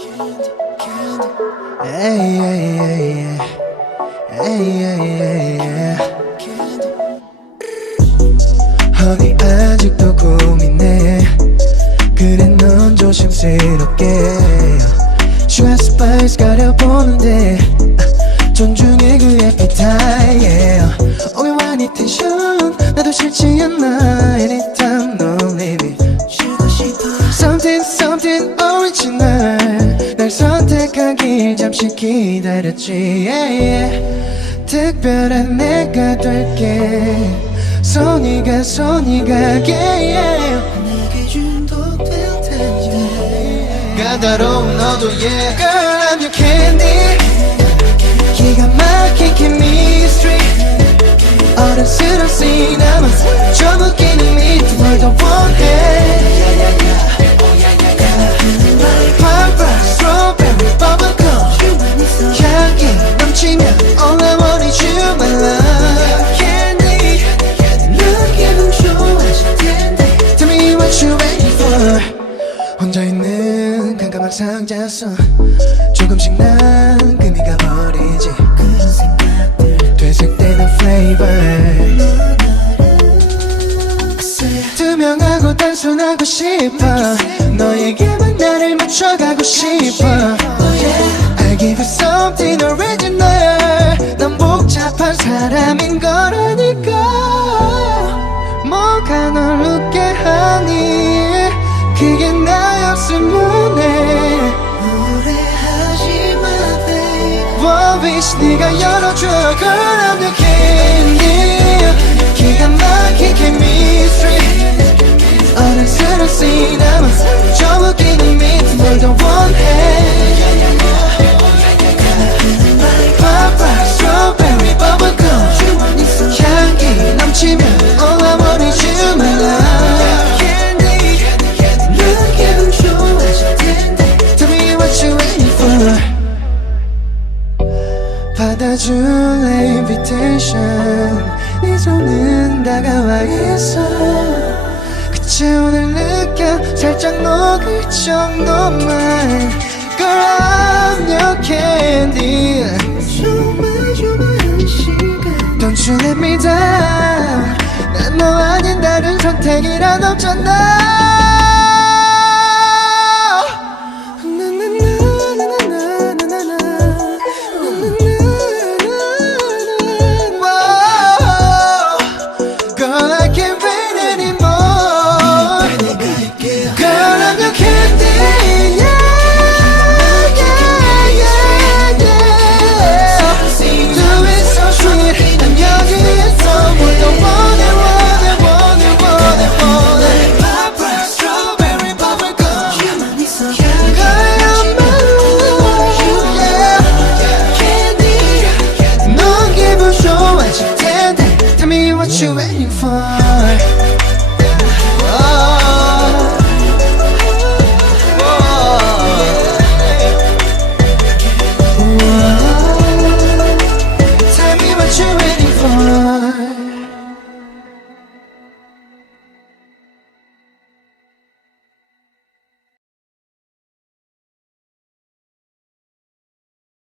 Hey, hey, hey, hey, hey, hey. Honey 아직도 고민해. 그래 넌 조심스럽게 Sugar spice 가려보는데 존중해 그 appetite yeah. 오해와 네 텐션 나도 싫지 않아 Anytime no limit Something something original 날 선택하길 잠시 기다렸지 yeah, yeah. 특별한 내가 될게 손이 가게 yeah. 내게 중독될 텐데 까다로운 너도 yeah Girl I'm your candy 기가 막힌 chemistry 어른스러운 시나몬 좀 웃기는 미트 뭘 더 원해 Pop rock, strawberry, bubblegum 향기 넘치면 all I want is you my love Candy 넌 기분 좋아질 텐데 Tell me what you waiting for 혼자 있는 깜깜한 상자 속 조금씩 난 금이 가버리지 그런 생각들 되살때는 flavor 투명하고 단순하고 싶어 너에게만 나를 맞춰가고 싶어 I give you something original 넌 복잡한 사람인 거라니까 뭐가 널 웃게 하니 그게 나였으면 해 무례하지마 babe Worries 네가 열어줘 Girl I'm your candy 기가 막힌 chemistry 어른스러운 시나몬 좀 웃기는 미트 널 더 원해 Pop rock, strawberry, bubblegum 향기 넘치면 all I want is you my love Candy 넌 기분 좋아질 텐데 Tell me what you waiting for 받아줄래 invitation 네 손은 다가와 있어 그치 오늘 느껴 살짝 녹을 정도만 Girl I'm your candy 조마조마한 시간 Don't you let me down 난 너 아닌 다른 선택이란 없잖아